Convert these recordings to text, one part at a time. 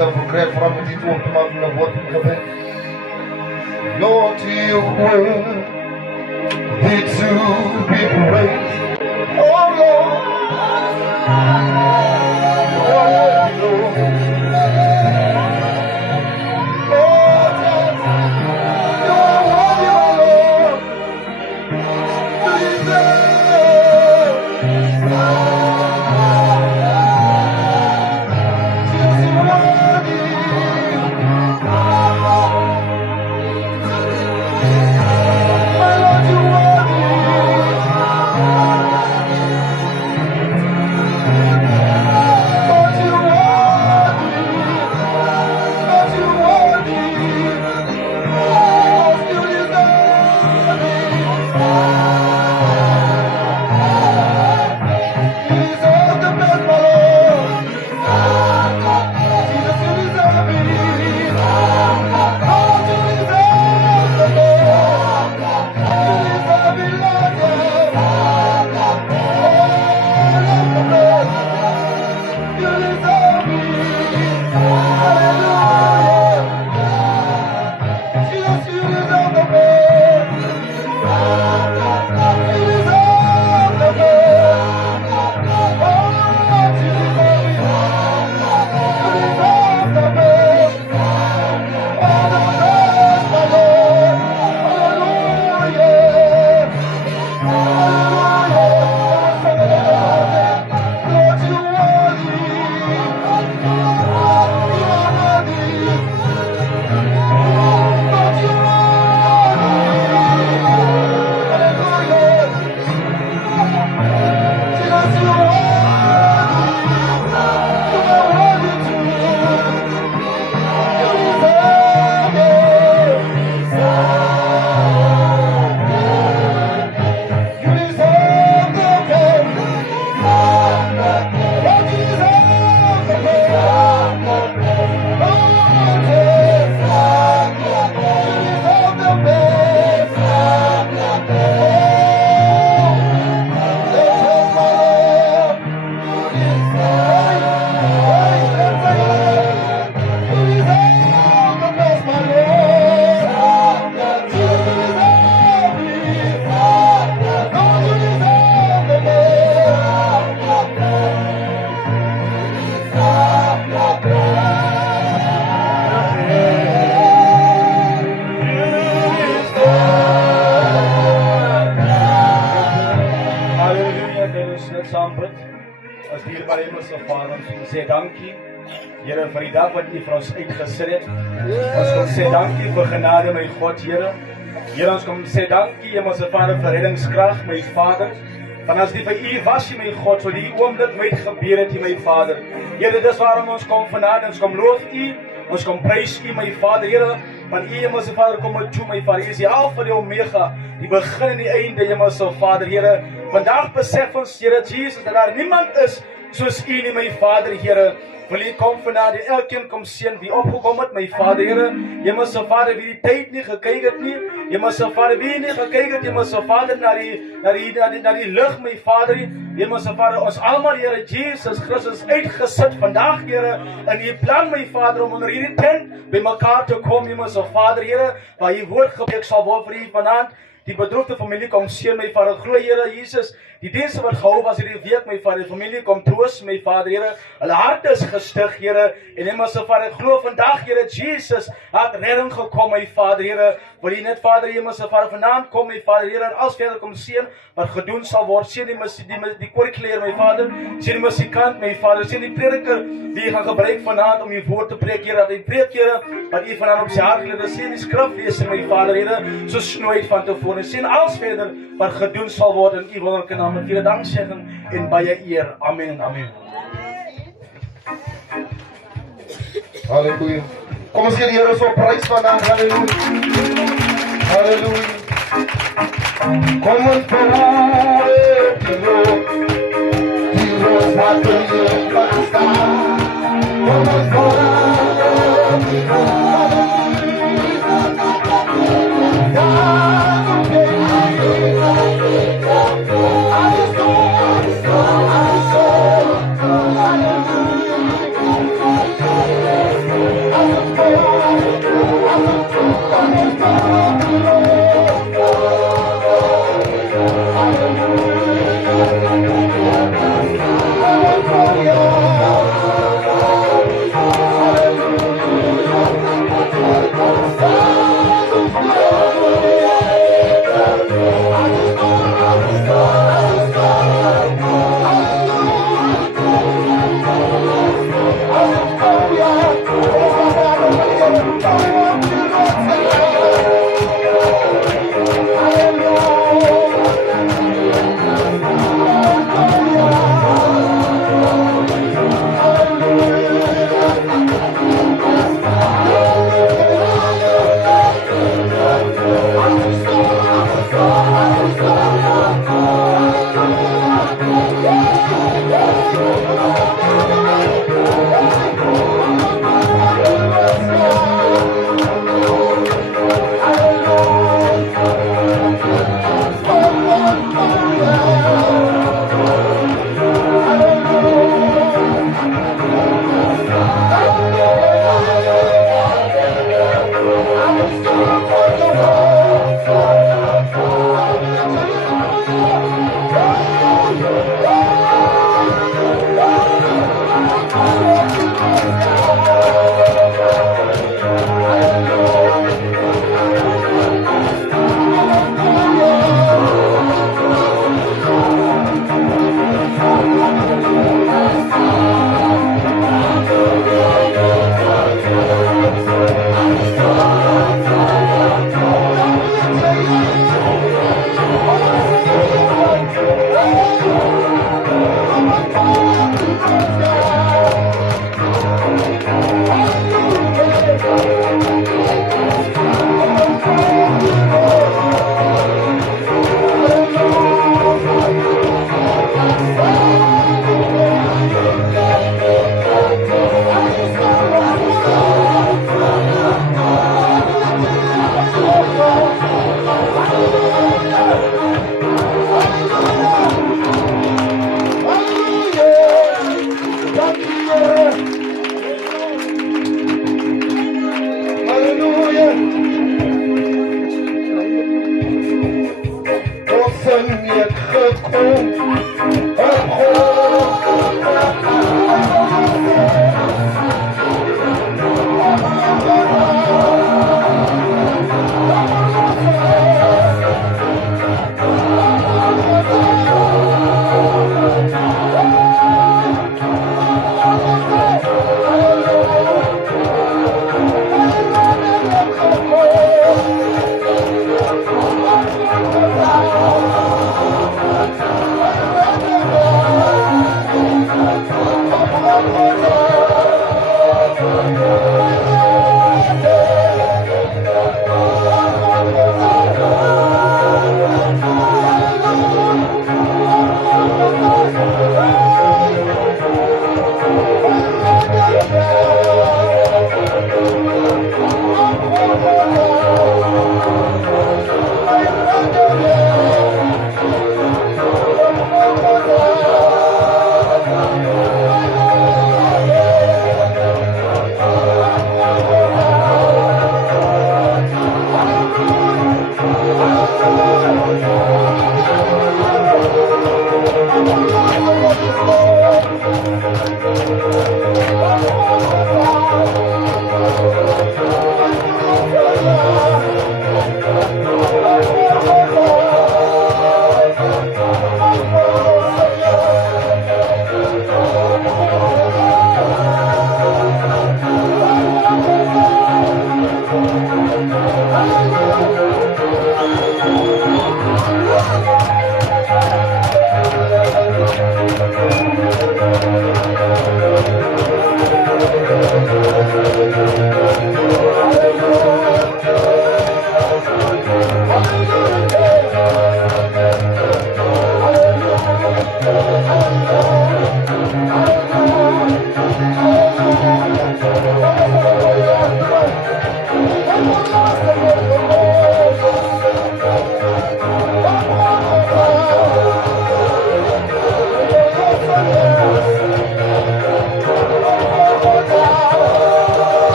Să vă cred, frate, titlul optimal dumneavoastră, că Lord, to your word, He to be praised. Oh Lord, you are worthy, Lord. Lord, you are worthy, my Lord. You deserve. Jesus, you are worthy. My Lord, you are worthy. Lord, you are worthy. Lord, you are worthy. Lord, you deserve it. You deserve the best, my Lord. Jesus, you deserve it. Lord, you deserve the best. You deserve it, Lord, yes. Oh, Lord, the best. You deserve it. Hallelujah. Jesus, you deserve the best. You deserve the best. Oh, you deserve it. You deserve the best. Oh, the best, my Lord. Hallelujah. Hallelujah. Lord, you are worthy. You are worthy. Lord, you are worthy. Hallelujah. Jesus, you are worthy. You are worthy to you deserve it. You deserve the best. Lord, you deserve the best. Lord, yes. You deserve the best. Halleluja, dit is net saam bid. As dierbare Hemelse Vader, ons wil sê dankie, Here, vir die dag wat U vir ons uitgesit het. Ons wil sê dankie vir genade, my God, Here. Here, ons kom sê dankie, Hemelse Vader, vir reddingskrag, my Vader. Want as die vir U was, my God, so die oomblik nooit gebeur het, my Vader. Here, dis waarom ons kom vanaand, ons kom loof U, ons kom prys U, my Vader, Here. Want U, Hemelse Vader, kom met toe, my Vader. U is die Alpha, die Omega, die begin en die einde, Hemelse Vader, Here. Vandag besef ons, Here Jesus, dat daar niemand is soos U nie, my Vader, Here. Wil U kom vandaag, die elkeen kom sien, wie opgekom het, my Vader, Here. Hemelse Vader, wie die tyd nie gekyk het nie. Hemelse Vader, wie nie gekyk het, Hemelse Vader, na die lig, my Vader. Hemelse Vader, ons almal, Here Jesus Christus, uitgesit vandag, Here, in U plan, my Vader, om onder hierdie tent by mekaar te kom, Hemelse Vader, Here, waar U woord gepreek sal word vir U vanaand. Die bedroefde familie kom seën, my Vader. Glo, Here Jesus, die dienste wat gehou was hierdie week, my Vader, die familie kom troos, my Vader, Here. Hulle hart is gestig, Here. En Hemelse Vader, glo vandag, Here Jesus, het redding gekom, my Vader, Here. Wil U net, Vader, Hemelse Vader, vanaand kom, my Vader, Here, en als verder kom seën wat gedoen sal word. Seën die koorkleer, my Vader. Seën die musikant, my Vader. Seën die prediker die U gaan gebruik vanaand om U woord te preek, Here. Dat U preek, Here, wat U vanaand op sy hart geleer het. Seën die skriflesing, my Vader, Here, soos nooit van tevore. Seën als verder wat gedoen sal word in U wonderlike naam. Met Here danksegging en baie eer. Amen en amen. Halleluja. Kom ons gee die Here so prys vandag. Halleluja. Halleluja. Kom ons behoort die roos wat in jou pad staan. Kom ons behoort die roos. Hallelujah.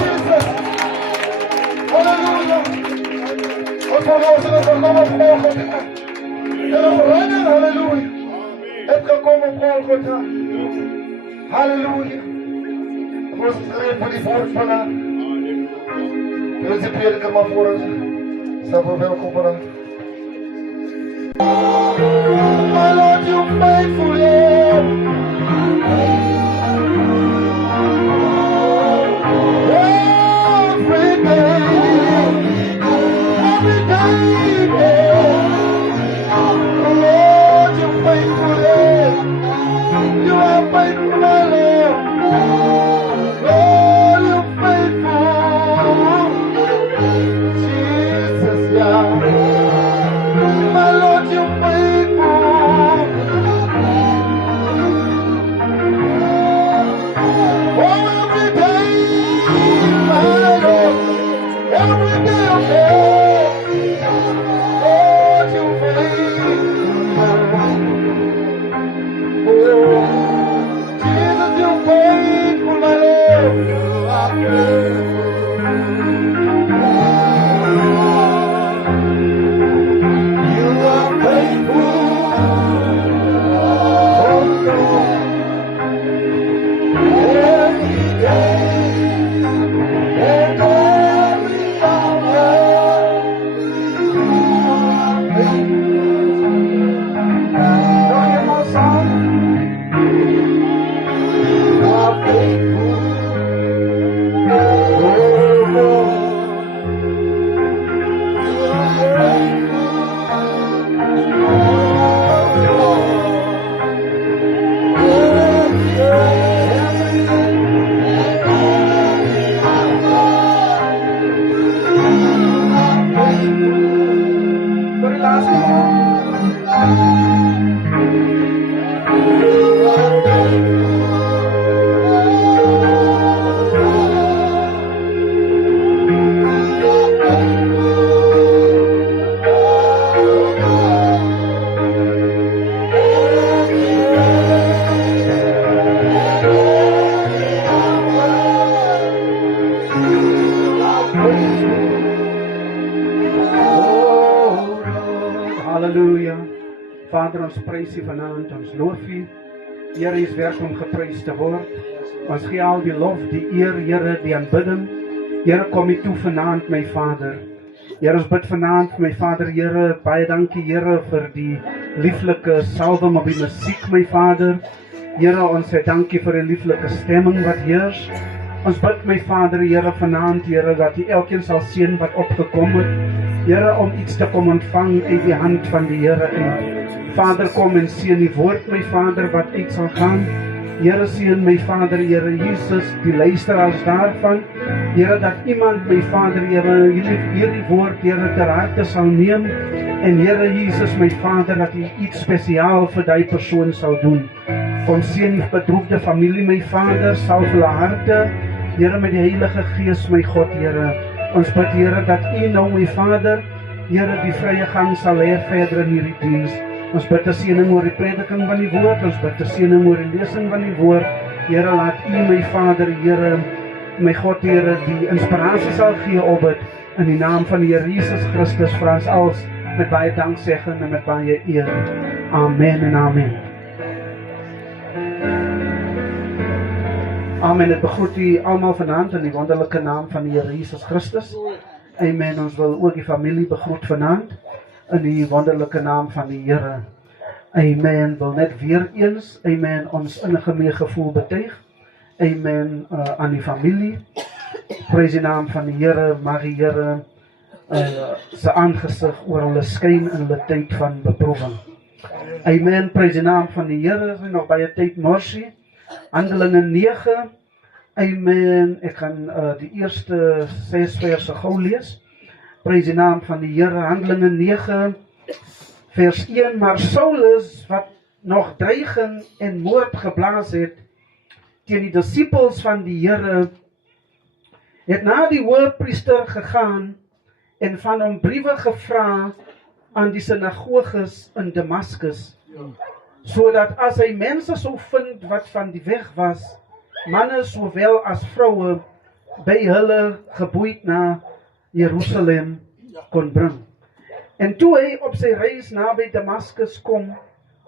Jesus. Halleluja. Ons verloos en ons verkom op Golgotha. En ons redding, halleluja. Het gekom op Golgotha. Halleluja. Ons schreef voor die woord vandaag. Er is die prediker maar voor ons. Stel voor welkom vandaag. My Lord, you faithful, Lord. Every day, Lord, you faithful, Lord. You are faithful, my Lord. Lord, you faithful. Jesus, yeah. My Lord, you faithful. Oh, every day, my Lord. Every day of day. Lord, you faithful. Oh, Jesus, you faithful, my Lord. You are faithful. Halleluja. Vader, ons prys U vanaand, ons loof U. Here, U is werk om geprys te word. Ons gee al die lof, die eer, Here, die aanbidding. Here, kom U toe vanaand, my Vader. Here, ons bid vanaand, my Vader, Here, baie dankie, Here, vir die lieflike salwing op die musiek, my Vader. Here, ons sê dankie vir die lieflike stemming wat heers. Ons bid, my Vader, Here, vanaand, Here, dat U elkeen sal sien wat opgekom het. Here, om iets te kom ontvang uit die hand van die Here. En Vader, kom en sien die woord, my Vader, wat uit sal gaan. Here, sien my Vader, Here Jesus, die luisteraars daarvan. Here, dat iemand, my Vader, Here, hierdie woord, Here, ter harte sal neem. En Here Jesus, my Vader, dat U iets spesiaal vir die persoon sal doen. Kom sien die bedroefde familie, my Vader, salf hulle harte. Here, met die Heilige Gees, my God, Here. Ons bid, Here, dat U nou, my Vader, Here, die vrye gang sal hê verder in hierdie diens. Ons bid 'n seëning oor die prediking van die woord, ons bid 'n seëning oor die lesing van die woord. Here, laat U, my Vader, Here, my God, Here, die inspirasie sal gee op dit. In die naam van die Here Jesus Christus, vir ons als met baie danksegging en met baie eer. Amen en amen. Amen, ek begroet U almal vanaand in die wonderlike naam van die Here Jesus Christus. Amen, ons wil ook die familie begroet vanaand in die wonderlike naam van die Here. Amen, wil net weer eens, amen, ons innige meegevoel betuig. Amen, aan die familie. Prys die naam van die Here, mag die Here sy aangesig oor hulle skyn in hulle tyd van beproewing. Amen, prys die naam van die Here, is nog baie tyd morsie. Handelinge 9, amen, ek gaan die eerste 6 verse gou lees. Prys die naam van die Here, Handelinge 9, vers 1, maar Saulus, wat nog dreiging en moord geblaas het, teen die disippels van die Here, het na die hoëpriester gegaan, en van hom briewe gevra aan die sinagoges in Damaskus, sodat as hy mense sou vind wat van die weg was, manne sowel as vroue, by hulle geboeid na Jerusalem kon bring. En toe hy op sy reis naby Damaskus kom,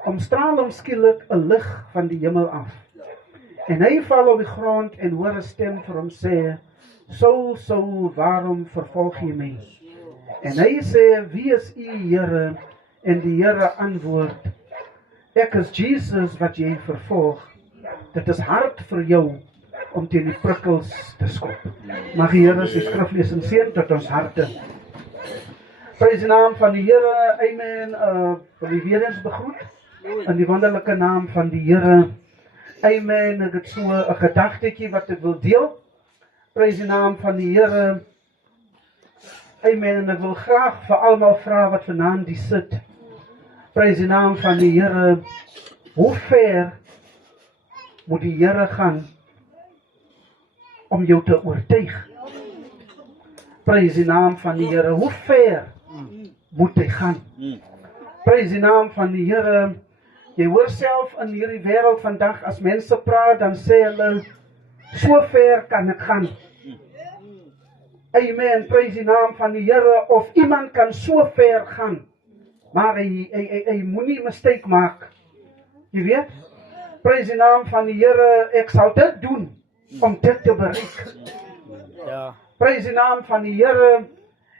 omstraal hom skielik 'n lig van die hemel af. En hy val op die grond en hoor 'n stem vir hom sê, Saul, Saul, waarom vervolg jy my? En hy sê, wie is u, Here? En die Here antwoord, ek is Jesus wat jy vervolg. Dit is hard vir jou om teen die prikkels te skop. Mag die Here sy skriflesing seën tot ons harte. Prys die naam van die Here, amen. Wil die weer eens begroet in die wonderlike naam van die Here. Amen. Ek het so 'n gedagtetjie wat ek wil deel. Prys die naam van die Here. Amen. En ek wil graag vir almal vra wat vanaand die sit. Prys die naam van die Here. Hoe ver moet die Here gaan om jou te oortuig? Prys die naam van die Here. Hoe ver moet hy gaan? Prys die naam van die Here. Jy hoor self in hierdie wêreld vandag, as mense praat, dan sê hulle, so ver kan ek gaan. Amen, prys die naam van die Here, of iemand kan so ver gaan, maar hy moenie mistake maak. Jy weet, prys die naam van die Here, ek sal dit doen, om dit te bereik. Ja. Prys die naam van die Here,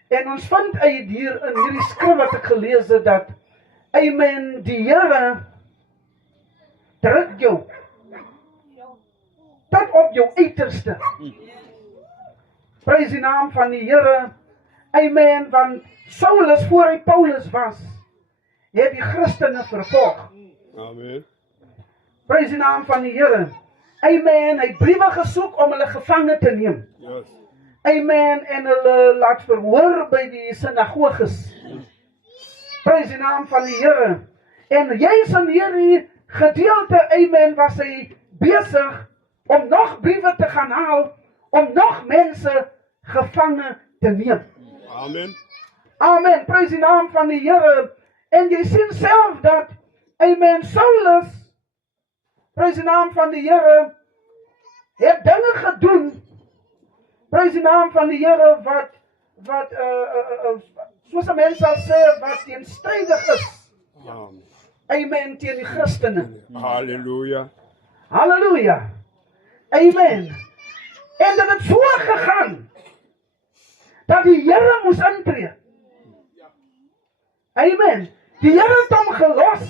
en ons vind uit hier in hierdie skrif wat ek gelees het, dat, amen, die Here, druk jou tot op jou uiterste. Prys die naam van die Here. Amen. Want Saulus voor hy Paulus was, het die Christene vervolg. Amen. Prys die naam van die Here. Amen. Hy het briewe gesoek om hulle gevange te neem. Yes. Amen. En hulle laat verhoor by die sinagoges. Prys die naam van die Here. En juis in hierdie gedeelte, amen, was hy besig om nog briewe te gaan haal, om nog mense gevange te neem. Amen. Amen, prys die naam van die Here. En jy sien self dat, amen, Saulus, prys die naam van die Here, het dinge gedoen, prys die naam van die Here, wat soos 'n mens sal sê, wat teenstrydig is. Amen. Amen, teen die Christene. Halleluja. Halleluja. Amen. En dit het so gegaan, dat die Here moes intree. Amen. Die Here het hom gelos.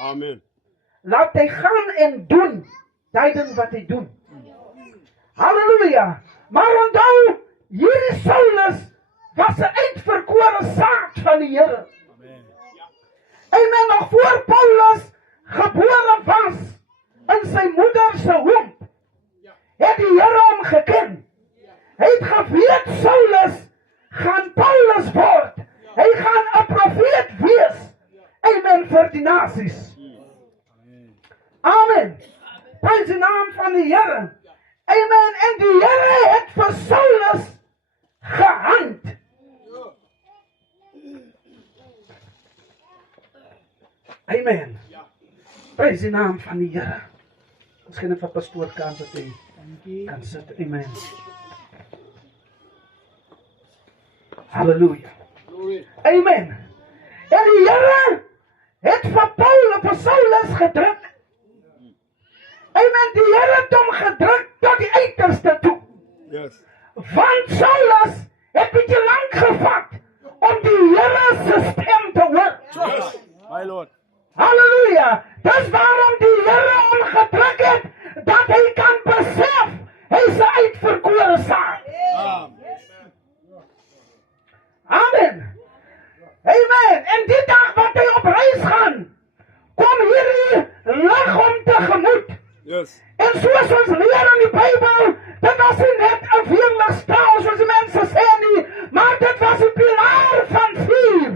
Amen. Laat hy gaan en doen, die ding wat hy doen. Halleluja. Maar onthou, hierdie Saulus was 'n uitverkore saad van die Here. Amen, nog voor Paulus gebore was in sy moeder se womb, het die Here hom geken. Hy het geweet Saulus gaan Paulus word. Hy gaan 'n profeet wees. Amen, vir die nasies. Amen. Prys die naam van die Here. Amen. En die Here het vir Saulus gehand. Amen. Prys die naam van die Here. Miskien vir pastoor kans dat hy kan sit. Amen. Halleluja. Amen. En die Here het vir Saulus gedruk. Amen. Die Here het hom gedruk tot die uiterste toe. Yes. Want Saulus het bietjie lank gevat om die Here se stem te hoor. Yes. My Lord. Halleluja. Dis waarom die Here hom gedruk het, dat hy kan besef, hy is 'n uitverkore saad. Amen. Amen. En die dag wat hy op reis gaan, kom hierdie lig hom tegemoet. Yes. En soos ons leer in die Bybel, dit was nie net 'n weerligstraal soos die mense sê nie, maar dit was 'n pilaar van vuur,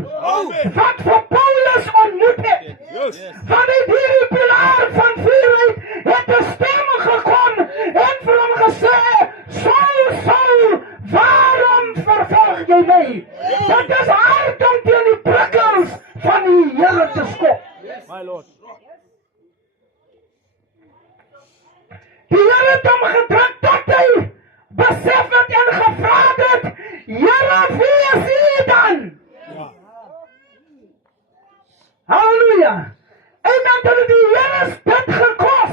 wat vir Paulus ontmoet het. Yes. Vanuit hierdie pilaar van vuur het 'n stem gekom en vir hom gesê, Saul, Saul, waarom vervolg jy my? Dit is hard om teen die prikkels van die Here te skop. My Lord. Die Here het hom gedruk tot hy besef het en gevra het, Here, wie is U dan? Halleluja. Amen, dat het die Here's bid gekos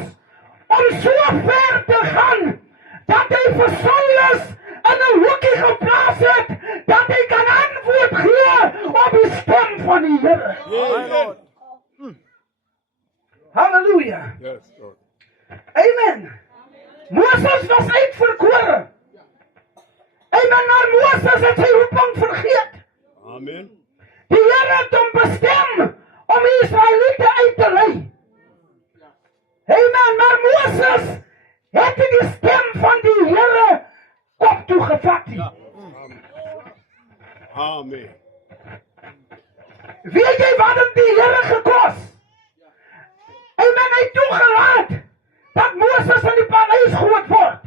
om so ver te gaan, dat hy vir Saulus in 'n hoekie geplaas het, dat hy kan antwoord gee op die stem van die Here. My Lord. Halleluja. Yes, Lord. Amen. Moses was uitverkore. Amen, maar Moses het sy roeping vergeet. Amen. Die Here het hom bestem om die Israeliete uit te lei. Amen, maar Moses het nie die stem van die Here kop toe gevat nie. Amen. Weet jy wat het die Here gekos? Amen, hy het toegelaat dat Moses in die paleis groot word.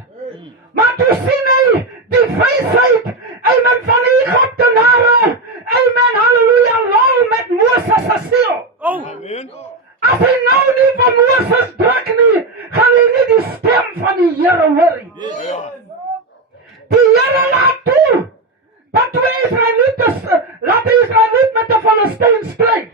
Maar toe sien hy die wysheid, amen, van die Egiptenare, amen, halleluja, lol met Moses se siel. Amen. As hy nou nie van Moses druk nie, gaan hy nie die stem van die Here hoor nie. Die Here laat toe, dat toe laat die Israeliet met die Filistyn stryd.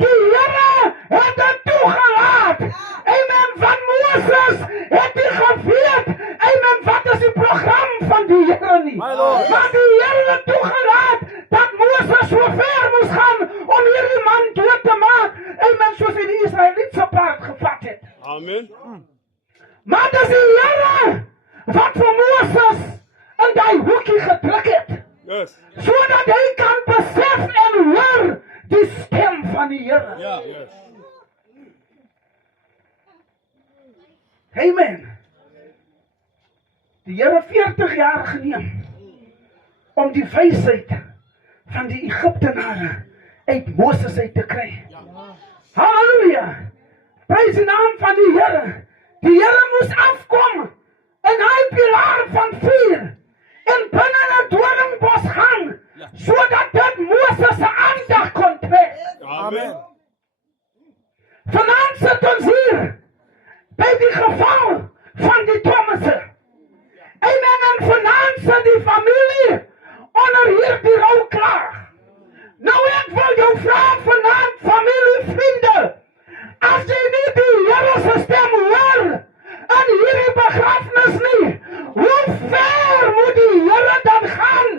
Die Here het dit toegelaat. Amen, van Moses het hy geweet, amen, wat is die program van die Here nie. Maar die Here het toegelaat, dat Moses so ver moes gaan, om hierdie man dood te maak, amen, soos hy die Israelietse paard gevat het. Amen. Maar dis die Here, wat vir Moses in die hoekie gedruk het, Yes. sodat hy kan besef en hoor die stem van die Here. Yeah. Yes. Amen. Die Here 40 jaar geneem om die wysheid van die Egiptenare uit Moses uit te kry. Halleluja. Prys die naam van die Here. Die Here moes afkom in hy pilaar van vuur en binne 'n doringbos gaan, sodat dit Moses se aandag kon trek. Amen. Vanaand sit ons hier by die geval van die Thomasse. Amen, en vanaand sit die familie onder hierdie rou klaar. Nou ek wil jou vra vanaand, familie, vriende, as jy nie die Here se stem hoor in hierdie begrafnis nie, hoe ver moet die Here dan gaan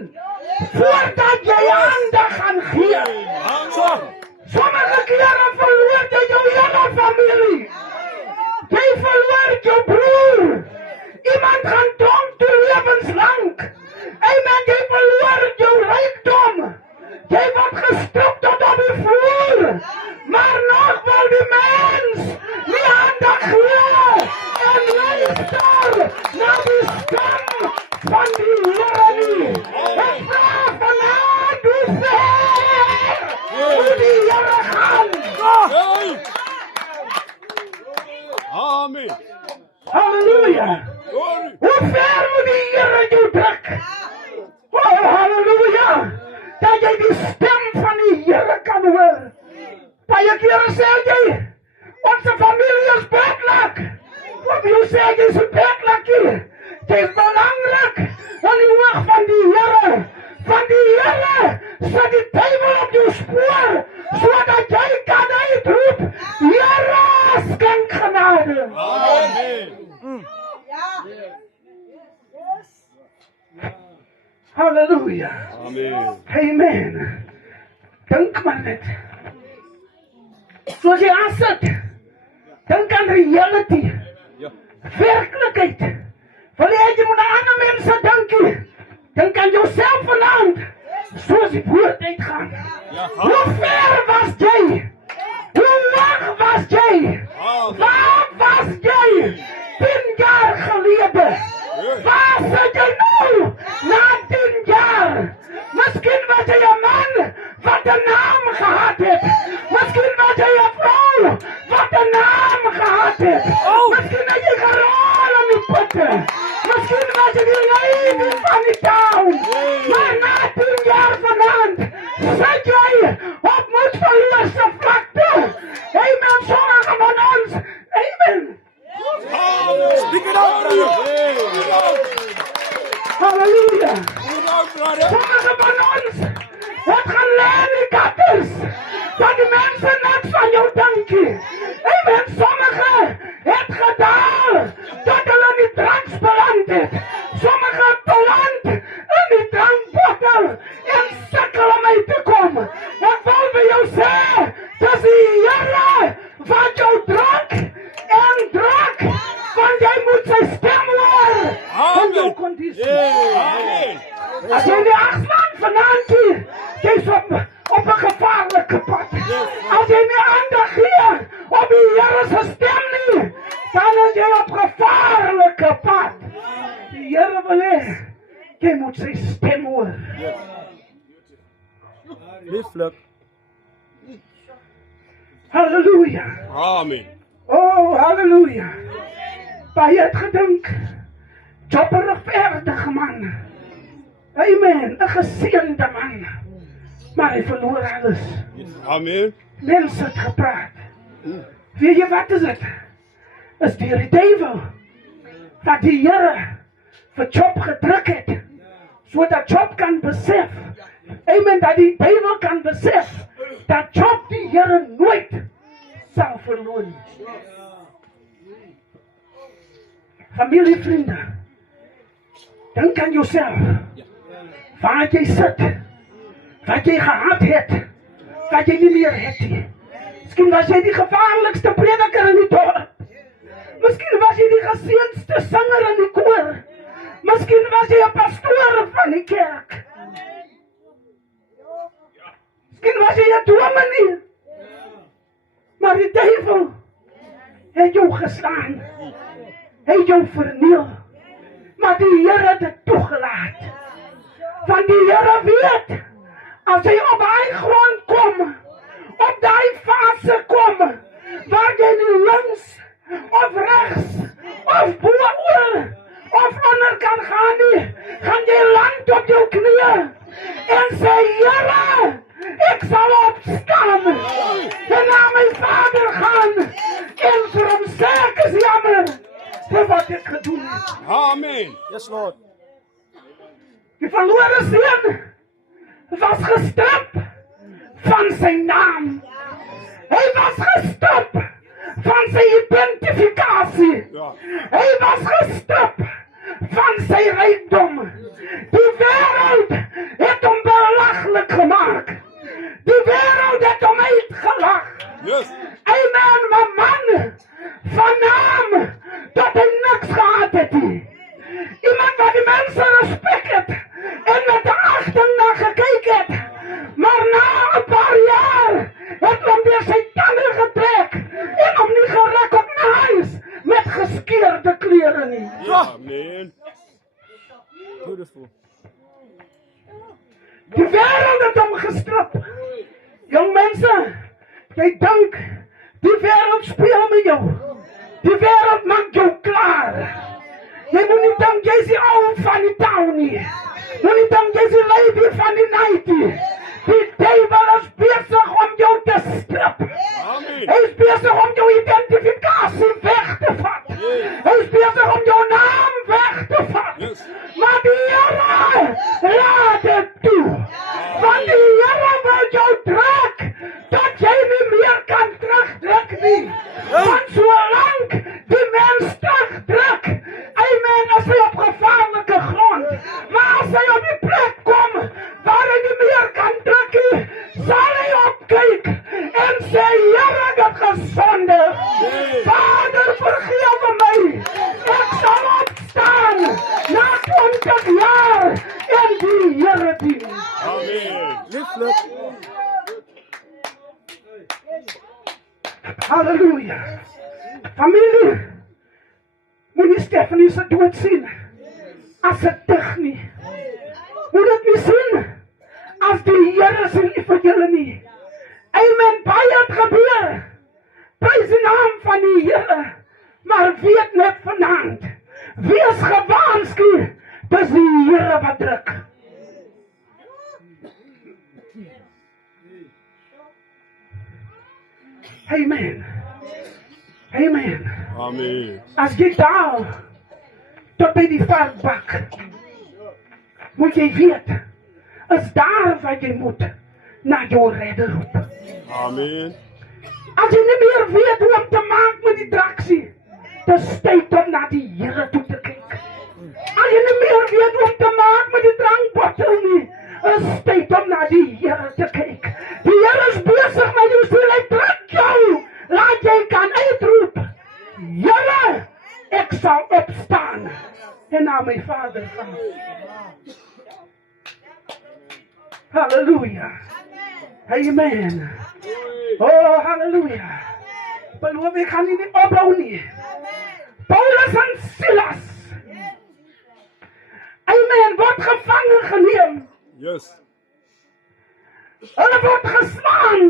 voordat jy aandag gaan gee? Sommige kere verloor jy jou hele familie. Jy verloor jou broer. Iemand gaan tronk toe lewenslang. Amen, jy verloor jou rykdom. Jy word gestrop tot op die vloer. Maar nog wil die mens nie aandag gee en luister na die stem van die Here nie. Ek vra vanaand, hoe ver moet die Here gaan? Hey. Amen. Halleluja. Glory. Hoe ver moet die Here jou druk? Oh, halleluja. Dat jy die stem van die Here kan hoor. Baie kere sê jy, onze familie is bedlak. Wat jy sê, jy is bedlakkie. Jy is belangrijk in die oog van die Here. Van die Here sit die duivel op jou spoor, sodat jy kan uitroep, Here, skenk genade. Amen. Halleluja. Amen. Amen. Dink maar net. Soos jy aansit, dink aan reality, werklikheid. Wil jy moet aan ander mense dink, dink aan jouself vanaand, soos die woord uitgaan. Hoe ver was jy? Hoe lang was jy? Waar was jy 10 jaar gelede? Waar sit jy nou na 10 jaar? Miskien was jy 'n man wat 'n naam gehad het. Miskien was jy 'n vrou wat 'n naam gehad het. Miskien het jy gerol in die putte. Miskien was jy die lady van die town. Maar na 10 jaar vanaand sit jy As jy nie afslaan vanaand nie, jy's op 'n gevaarlike pad. As jy nie aandag gee op die Here se stem nie, dan is jy op gevaarlike pad. Die Here wil hê, jy moet sy stem hoor. Lieflijk. Halleluja. Amen. Oh, halleluja. Baie het gedink, Job 'n regverdige man. Amen, 'n geseënde man. Maar hy verloor alles. Amen. Mense het gepraat. Weet jy wat is dit? Is deur die duiwel dat die Here vir Job gedruk het, sodat Job kan besef, amen, dat die duiwel kan besef, dat Job die Here nooit sal verloor nie. Familie, vriende, dink aan jouself, waar jy sit, wat jy gehad het, wat jy nie meer het nie. Miskien was jy die gevaarlikste prediker in die dorp. Miskien was jy die geseëndste sanger in die koor. Miskien was jy 'n pastoor van die kerk. Miskien was jy 'n dominee. Maar die duiwel het jou geslaan. Hy het jou verniel. Maar die Here het dit toegelaat. Want die Here weet, as hy op daai grond kom, op daai fase kom, waar jy nie links of regs of bo-oor of onder kan gaan nie, gaan jy land op jou knieë en sê, Here, ek sal opstaan en na my Vader gaan en vir hom sê, ek is jammer vir wat ek gedoen het. Amen. Yes, Lord. Die verlore seun was gestrip van sy naam. Hy was gestrip van sy identifikasie. Ja. Hy was gestrip van sy rykdom. Die wêreld het hom belaglik gemaak. Die wêreld het hom uitgelag. Yes. Amen, my man, van naam, dat hy niks gehad het nie. Iemand wat die mense respek het, en met de achting na gekyk het, maar na 'n paar jaar, het hom deur sy tande getrek, en hom nie gerecognize met geskeurde klere nie. Amen. Beautiful. Die wêreld het hom gestrip. Jong mense, jy dink, die wêreld speel met jou. Die wêreld maak jou klaar. Jy moet nie dink, jy is die ou van die town nie. Moet nie dink, jy is die lady van die night nie. Die duiwel is besig om jou te strip. Amen. Hy is besig om jou identifikasie weg te vat. Hy is besig om jou naam weg te vat. Yes. Maar die Here laat dit toe. Want die Here wil jou trek, dat jy nie meer kan terugdruk nie. Want solank die mens terugdruk, amen, as hy op gevaarlike grond, maar as hy op die plek kom, waar hy nie meer kan druk nie, sal hy opkyk en sê, Here, ek het gesondig. Vader, vergewe my. Ek sal opstaan na 20 jaar en die Here dien. Amen. Lieflijk. Halleluja. Familie, moenie Stephanie se dood sien as 'n dig nie. Moet dit nie sien as die Here se lief vir julle nie. Amen, baie het gebeur. Prys die naam van die Here. Maar weet net vanaand, wees gewaarsku, dis die Here wat druk. Amen. Amen. Amen. As jy daal tot by die varkbak, moet jy weet, is daar wat jy moet na jou redder roep. Amen. As jy nie meer weet hoe om te maak met die draksie, dis tyd om na die Here toe te kyk. As jy nie meer weet hoe om te maak met die drankbottel nie, is tyd om na die Here te kyk. Die Here is besig met jou siel, hy trek jou, laat jy kan uitroep, Here, ek sal opstaan en na my Vader gaan. Halleluja. Amen. Oh, halleluja. Beloof ek gaan nie ophou nie. Paulus en Silas. Amen, word gevangen geneem. Yes. Hulle word geslaan.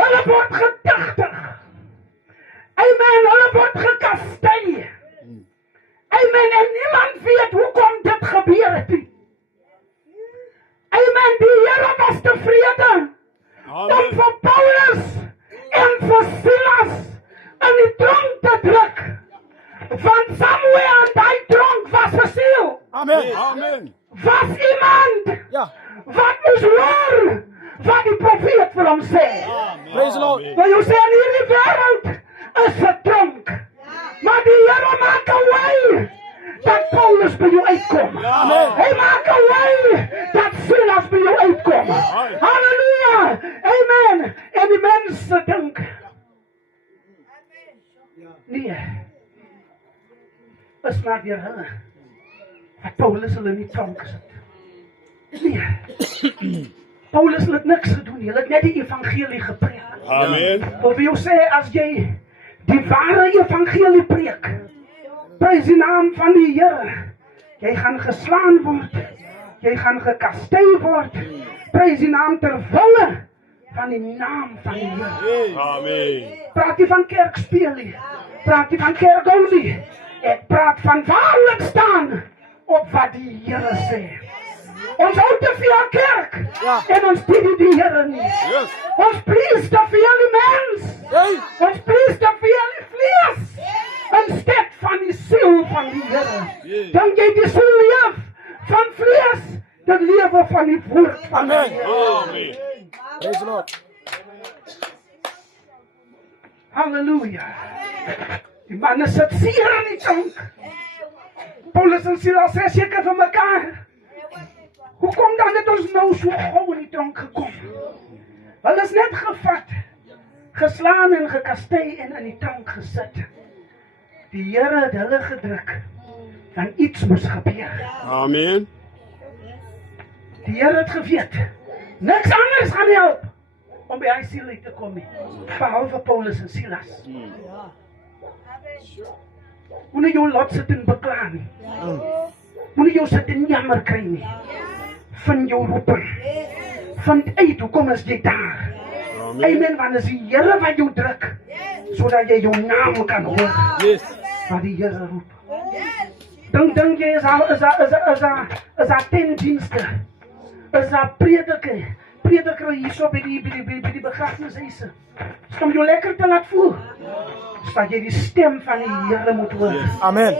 Hulle word gedigtig. Amen, hulle word gekastei. Amen, en niemand weet hoekom dit gebeur het nie. Amen, die Here was tevrede om vir Paulus en vir Silas in die tronk te druk. Want somewhere in die tronk was 'n siel. Amen. Amen. Was iemand wat moes hoor wat die profeet vir hom sê. Praise the Lord. Want jy sê in hierdie wêreld is 'n tronk. Maar die Here maak 'n way dat Paulus by jou uitkom. Amen. Hy maak 'n way dat Silas by jou uitkom. Halleluja. Amen. En die mense dink. Nee. Is maar deur hulle. Dat Paulus hulle nie tronk sit. Nee. Paulus het niks gedoen nie. Hy het net die evangelie gepreek. Amen. Of jy sê as jy die ware evangelie preek, prys die naam van die Here. Jy gaan geslaan word. Jy gaan gekastei word. Prys die naam ter wille van die naam van die Here. Amen. Praat jy van kerk speel nie. Praat jy van kerk hou nie. Ek praat van waarlik staan op wat die Here sê. Ons hou te veel kerk en ons dien die Here nie. Yes. Ons plees te veel die mens. Ons plees te veel die vlees. Instead van die siel van die Here. Dan jy die siel leef van vlees, dit lewe van die woord van die Here. Amen. Praise the Lord. Halleluja. Die manne sit seer in die tronk. Paulus en Silas sê seker vir mekaar. Hoekom dan het ons nou so gou in die tronk gekom? Hulle is net gevat, geslaan en gekastei en in die tronk gesit. Die Here het hulle gedruk, want iets moes gebeur. Amen. Die Here het geweet, niks anders gaan help om by hy siel uit te kom nie, behalwe Paulus en Silas. Moenie jou lot sit en bekla nie. Moenie jou sit en jammer kry nie. Vind jou roeping. Vind uit, hoekom is jy daar? Amen, want is die Here wat jou druk, sodat jy jou naam kan hoor. Yes. Wat die Here roep. Dink jy is daar 10 dienste. Is daar prediker hier so by die begrafenishuise. Om jou lekker te laat voel. Sodat jy die stem van die Here moet hoor. Amen.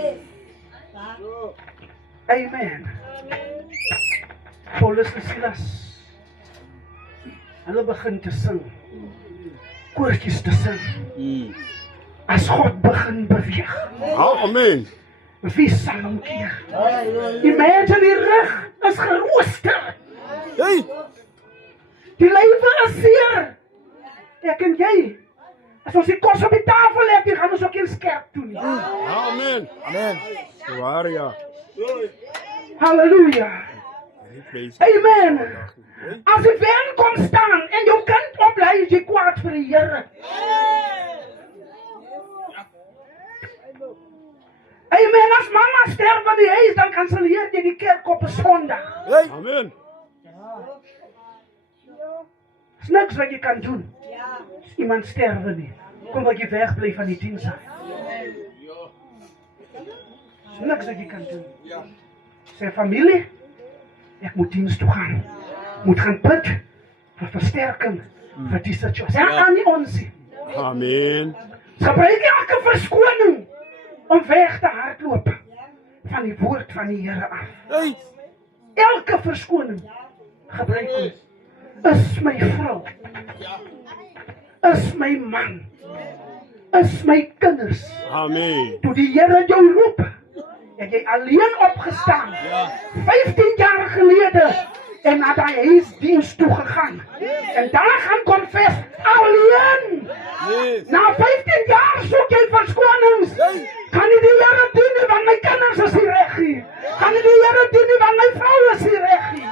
Amen. Paulus en Silas. Hulle begin te sing. Koortjies te sing. As God begin beweeg. Amen. Wie sal hom keer? Imagine die rug is gerooster. Hey. Die lywe is seer. Ek en jy. As ons die kos op die tafel lê, dan gaan ons ook nie skerp doen nie. Amen. Amen. Waar ja. Halleluja. Praise. Amen. As die wêreld kom staan en jou kind oplei, is jy kwaad vir die Here. Amen. As mama sterf in die huis, dan kanselleer jy die kerk op 'n Sondag. Hey. Amen. Is niks wat jy kan doen. As iemand sterwe nie. Kom wat jy wegbly van die diens af. Is niks wat jy kan doen. Sê familie, ek moet diens toe gaan. Moet gaan bid vir versterking vir die situasie. Ek kan nie ons nie. Amen. Gebruik elke verskoning om weg te hardloop van die woord van die Here af. Hey. Elke verskoning gebruik ons. Is my vrou, is my man, is my kinders. Amen. Toe die Here jou roep, het jy alleen opgestaan. 15 jaar gelede en na die huisdiens toe gegaan. En daar gaan confess alleen. Yes. Na 15 jaar soek jy verskonings. Kan nie die Here dien nie, want my kinders is nie reg nie. Kan nie die Here dien nie, want my vrou is nie reg nie.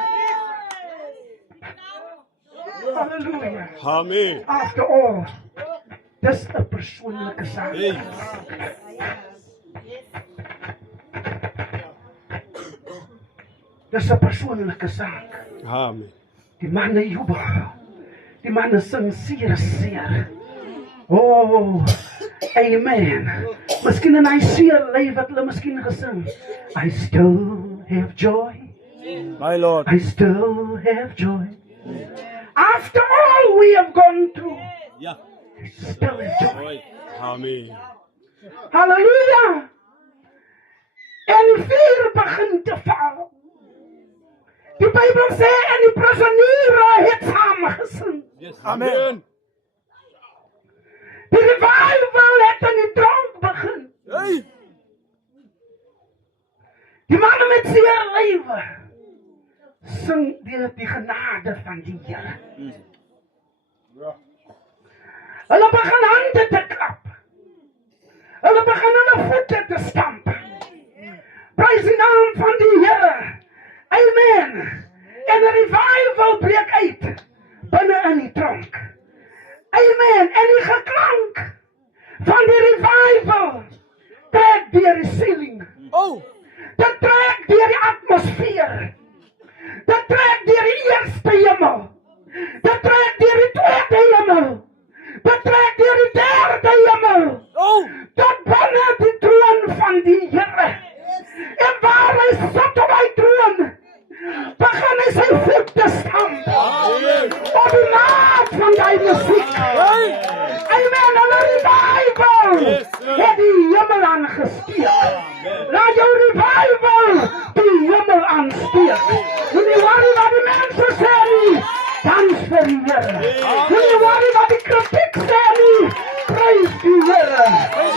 Amen. After all, dis 'n persoonlike saak. Hey. Dis 'n persoonlike saak. Amen. Die manne jubel. Die manne sing seer. Oh, amen. Miskien in hy seer lewe wat hulle miskien gesing. I still have joy. My Lord. I still have joy. After all we have gone through, Ja. I still have joy. Amen. Halleluja. En die vuur begin te val. Die Bybel sê en die prisoniere het saam gesing. Amen. Die revival het in die tronk begin. Hey. Die manne met seer lewe sing deur die genade van die Here. Hulle begin hande te klap. Hulle begin hulle voete te stamp. Prys die naam van die Here. Amen. En 'n revival breek uit binne in die tronk. Amen. En die geklank van die revival trek deur die ceiling. Oh. Dit trek deur die atmosfeer. Dit trek deur die eerste hemel. Dit trek deur die tweede hemel. Dit trek deur die derde hemel. Oh. Tot binne die troon van die Here. En waar hy sit op die troon, begin hy sy voet te stamp. Op die maat van die musiek. Amen. En 'n revival het die hemel aangesteek. Laat jou revival die hemel aansteek. Moenie worry wat die mense sê nie. Dans vir die Here. Moenie worry wat die kritiek sê nie. Prys die Here.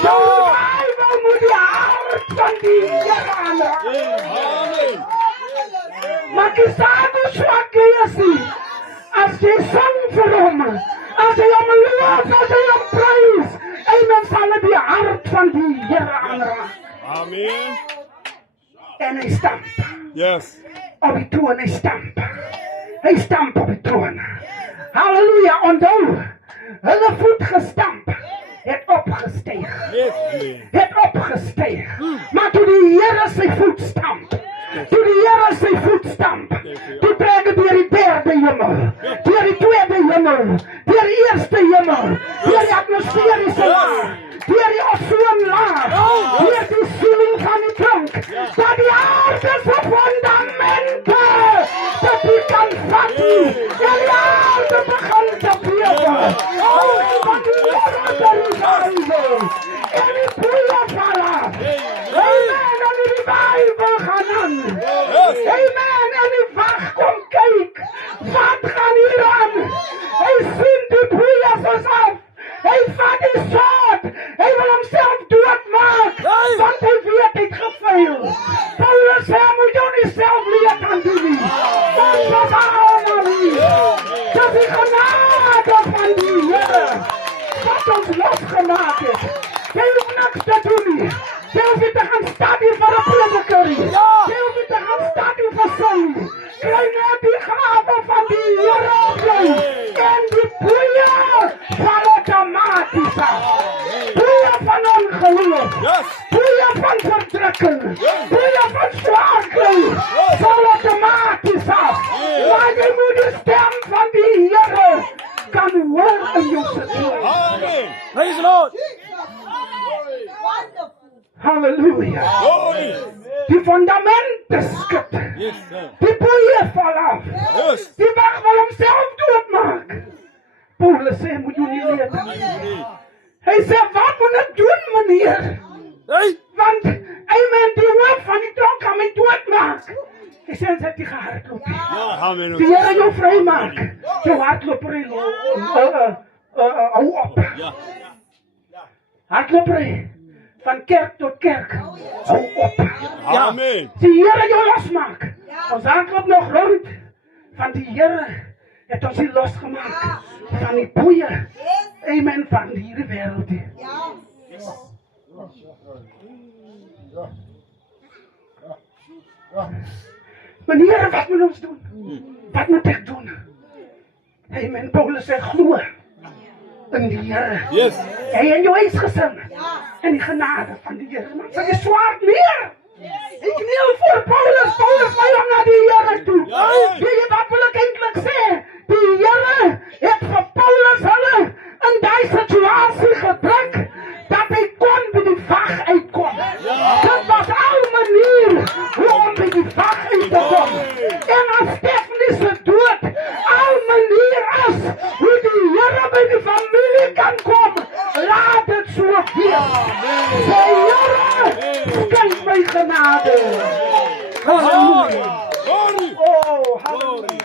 Jou revival moet die hart van die Here aanraak. Amen. Maar jy sê hoe swak jy is nie. As jy sang vir hom, as jy hom loof, as jy hom prys, amen, sal hy die hart van die Here aanraak. Amen. En hy stamp Yes. op die troon, hy stamp. Hy stamp op die troon. Halleluja, onthou, hulle voet gestamp, het opgesteeg. Yes. Amen. Het opgesteeg. Maar toe die Here sy voet stamp, toe die Here sy voet stamp, toe trek het deur die derde hemel, deur die tweede hemel, deur die eerste hemel, deur die atmosferiese laag, deur die ozonlaag, deur die ceiling van die tronk, dat die aarde se fundamente, dat die kan vat nie, en die aarde begin te bewe. Want die Here te revival, en die boeie val af. Amen, en die revival gaan aan. Amen, en die wag kom kyk, wat gaan hier aan? Hy sien die boeie is af. Hy vat die soort, hy wil homself doodmaak, want hy weet hy het gefaal. Paulus sê, moet jou nie self leed aan doen nie. Want wat aan nie. Dis die genade van die Here, wat ons losgemaak het. Jy hoef niks te doen nie. Jy hoef nie te gaan studie vir 'n prediker nie. Jy hoef nie te gaan studie vir sing. Kry net die gawe van die Here opbly. En die boeie van outomaties af. Boeie van ongeloof. Boeie van verdrukking. Boeie van swaarkry. Sal outomaties af. Maar jy moet die stem van die Here kan hoor in jou situasie. Amen. Praise the Lord. Halleluja. Glory. Die fundamente skud. Yes, sir. Die boeie val af. Yes. Die wag wil homself doodmaak. Paulus sê, moet jy nie leed nie. Hy sê, wat moet ek doen, meneer? Hey. Want, amen, die hoof van die tronk kan my doodmaak. Hy sê, ons het die gehardloop. Amen. Die Here jou vrymaak. Jou hardlopery, hou op. Ja. Hardlopery, van kerk tot kerk, hou op. Amen. Die Here jou losmaak. Ons hardloop nog rond, van die Here het ons hier losgemaak. Van die boeie, amen, van hierdie wêreld. Meneer, wat moet ons doen? Wat moet ek doen? Amen. Paulus sê glo in die Here. Yes. Hy en jou huisgesin. En die genade van die Here. Man, sy is swaard neer. Ek kniel voor Paulus. Paulus my om na die Here toe. Weet jy wat wil ek eintlik sê? Die Here het vir Paulus hulle in die situasie gedruk dat hy kon by die vag uitkom. Dit was al manier hoe om by die vag uit te kom. En as Stephanie se dood al manier is hoe die Here by die familie kan kom, laat dit so wees. Sê Here, skenk my genade. Halleluja. Glory. Oh, halleluja.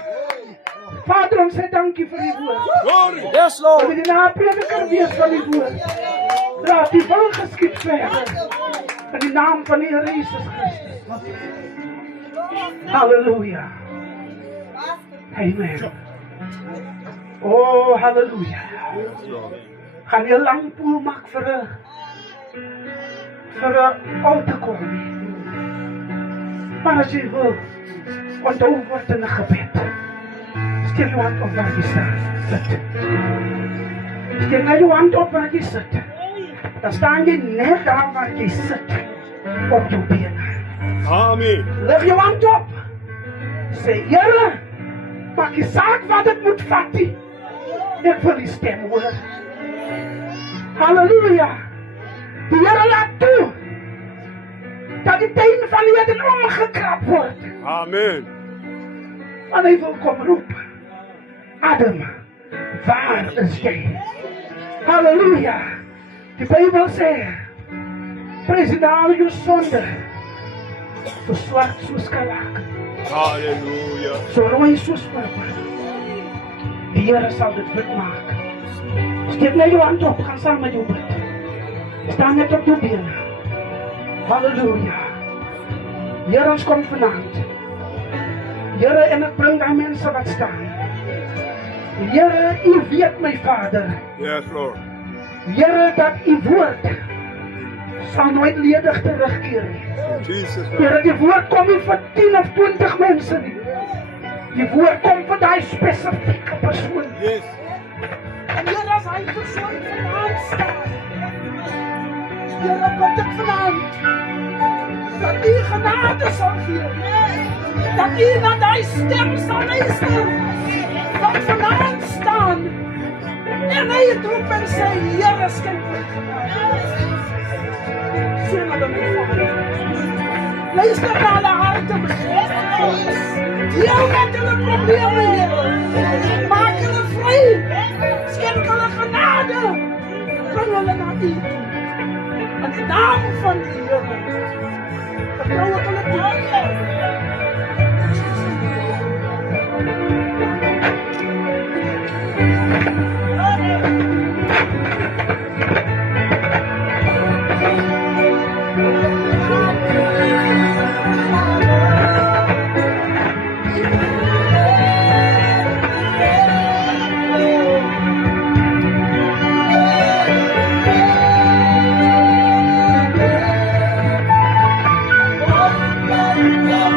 Vader, ons sê dankie vir die woord. Glory. Yes, Wil Lord. die naprediker wees van die woord. Laat die wil geskied verder. In die naam van die Here Jesus Christus. Halleluja. Amen. Oh, halleluja. Gaan jy lang poel maak vir 'n altaar nie. Maar as jy wil, onthou word in 'n gebed. Stel jou hand op waar jy sit. Stel nou jou hand op waar jy sit. Dan staan jy net daar waar jy sit. Op jou bene. Amen. Leg jou hand op. Sê, Here, maak die saak wat het moet vat nie. Ek wil die stem hoor. Halleluja. Die Here laat toe dat die tuin van die Eden omgekrap word. Amen. En hy wil kom roep. Adam, waar is jy? Halleluja. Die Bybel sê, prys die naam jou sonde, so swart soos kalak, Halleluja. so rooi soos purper. Die Here sal dit wit maak. Steek net jou hand op, gaan saam met jou bid. Staan net op jou bene. Halleluja. Here, ons kom vanaand. Here, en ek bring die mense wat staan. Here, U weet my Vader. Yes, Lord. Here, dat U woord sal nooit ledig terugkeer nie. Jesus. Here, die woord kom nie vir 10 of 20 mense nie. Die woord kom vir die spesifieke persoon. Yes. En Here, as hy persoon vanaand staan, Here, bid ek vanaand, dat U genade sal gee, dat U na die stem sal luister, wat vanaand staan, en hy het roep en sê, Here, skenk my genade. Sien hulle my Vader. Luister na hulle harte, deel met hulle probleme, Here. Maak hulle vry, skenk hulle genade, bring hulle na U toe. In die naam van die Here, vertrouw ek hulle toe. Oh,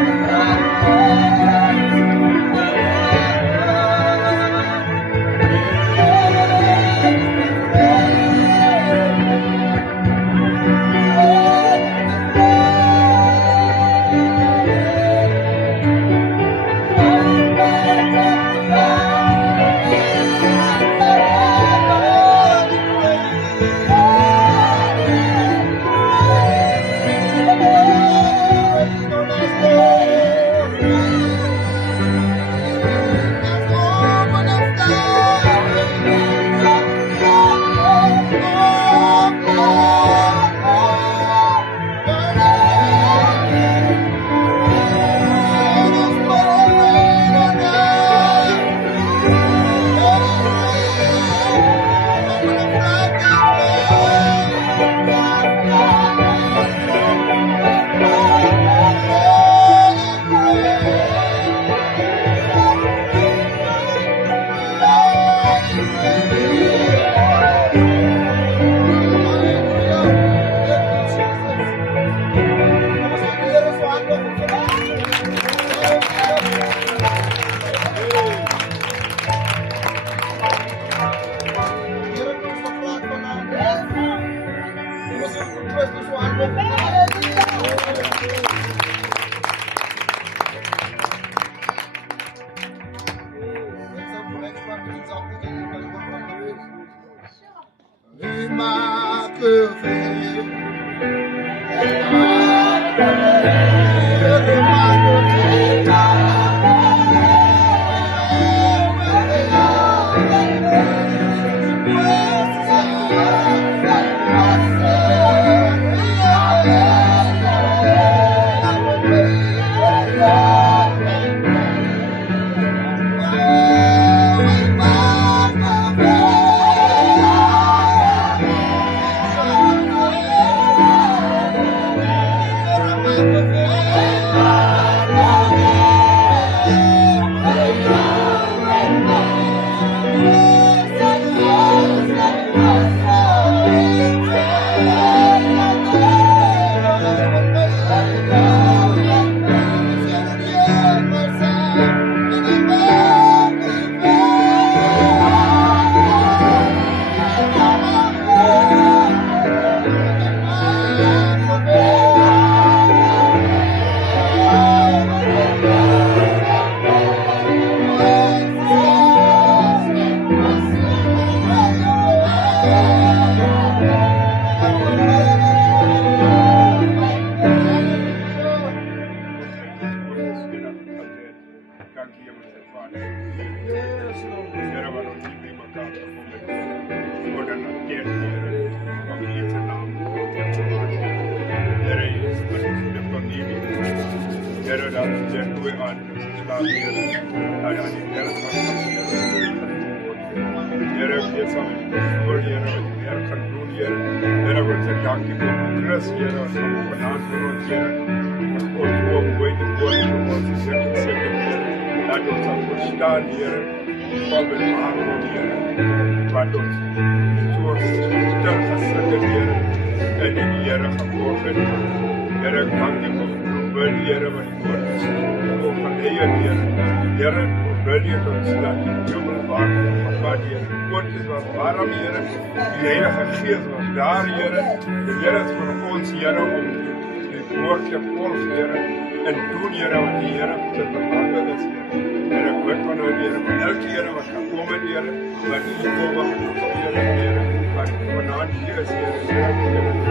Heer, maar vanavond hier is Heer,